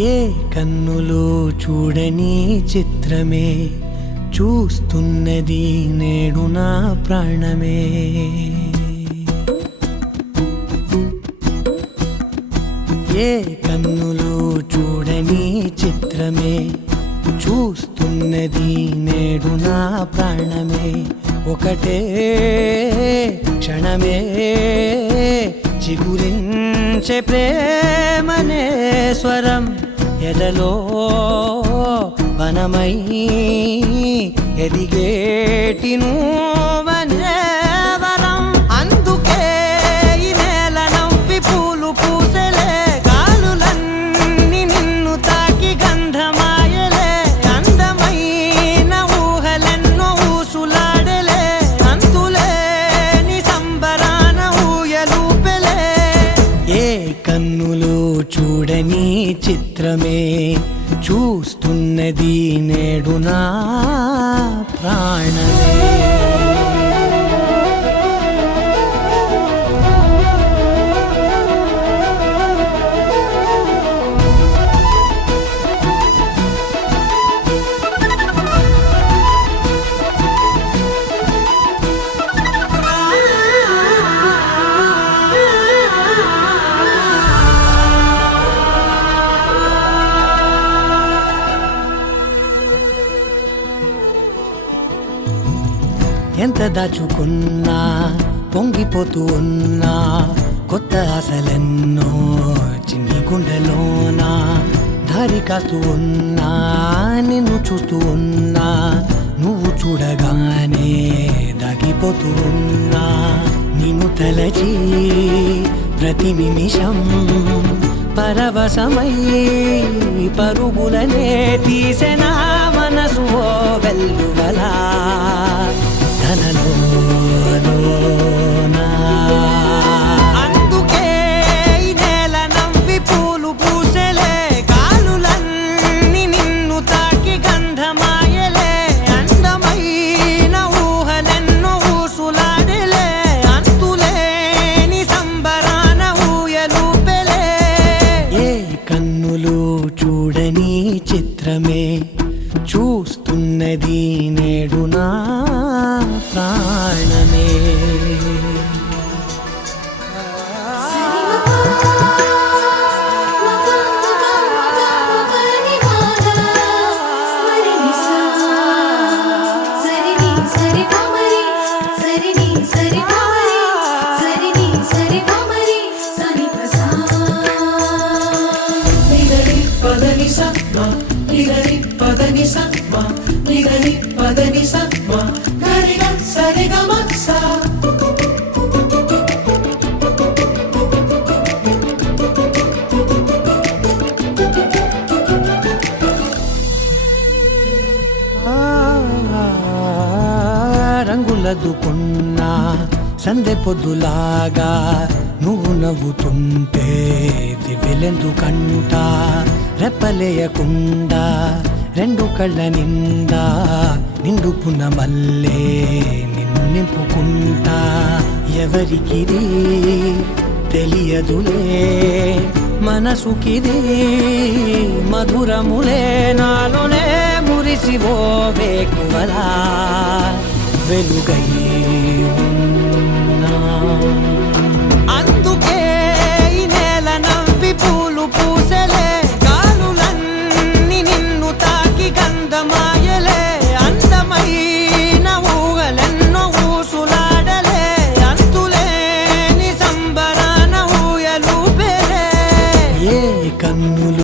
ఏ కన్నులు చూడని చిత్రమే చూస్తున్నది నేడు నా ప్రాణమే. ఏ కన్నులు చూడని చిత్రమే చూస్తున్నది నేడు నా ప్రాణమే. ఒకటే క్షణమే చిగురించే ప్రేమనే స్వరం ఎదలో వనమై ఎదిగేటి నువ్వనే వరం. అందుకే ఈ నేల నవ్వి పూలు పూసెలే, గాలులన్నీ నిన్ను తాకి గంధమాయలే. అందమైన ఊహలెన్నో ఊసులాడలే, అంతులేని సంబరాన ఊయలూపెలే. ఏ కన్నులు చూడని చిత్రమే చూస్తున్నది నేడు నా ప్రాణమే. ఎంత దాచుకున్నా పొంగిపోతూ ఉన్నా, కొత్త ఆశలెన్నో చిన్ని గుండెలోనా దారి కాస్తూ ఉన్నా. నిన్ను చూస్తూ ఉన్నా, నువ్వు చూడగానే దాగిపోతూ ఉన్నా. నిన్ను తలచి ప్రతి నిమిషం పరవశమై పరుగులనే తీసెనా మనసు ఓ వెల్లువలా ధనలోనా. అందుకే ఈ నేల నవ్వి పూలు పూసెలే, గాలులన్నీ నిన్ను తాకి గంధమాయలే. అందమైన ఊహలెన్నో ఊసులాడలే, అంతులేని సంబరాన ఊయలూపెలే. ఏ కన్నులు చూడని చిత్రమే చూస్తున్నది నేడు నా ప్రాణమే. రంగులదుకున్నా సందె పొద్దులాగా నువ్వు నవ్వుతుంటే దివ్వెలెందుకంట. రెప్పలేయకుండా రెండు కళ్ళ నిండా నిండుకున్న మల్లే నిన్ను నింపుకుంటా. ఎవరికిది తెలియదులే మనసుకిది మధురములే, నాలోనే మురిసివో వేకువలా వెలుగై ఉన్నా.